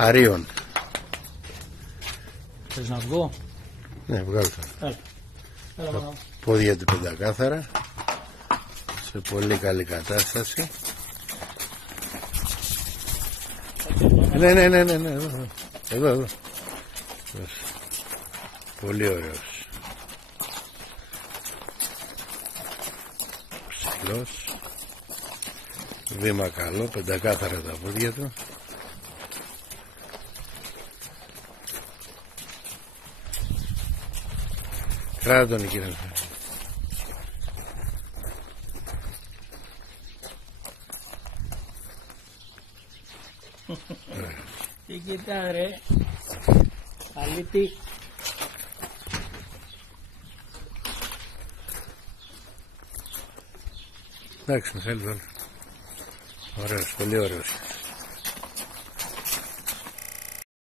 αρίων. Θες να βγω? Ναι, βγάλω. Έλα. Πόδια του πεντακάθαρα, σε πολύ καλή κατάσταση. Ναι, εδώ. Πολύ ωραίος. Ψηλός. Βήμα καλό, πεντακάθαρα τα πόδια του. Κράτα τον, κύριε. Τι κοιτά ρε, αλήτη. Εντάξει, Μιχάλη, ωραίος, πολύ ωραίος.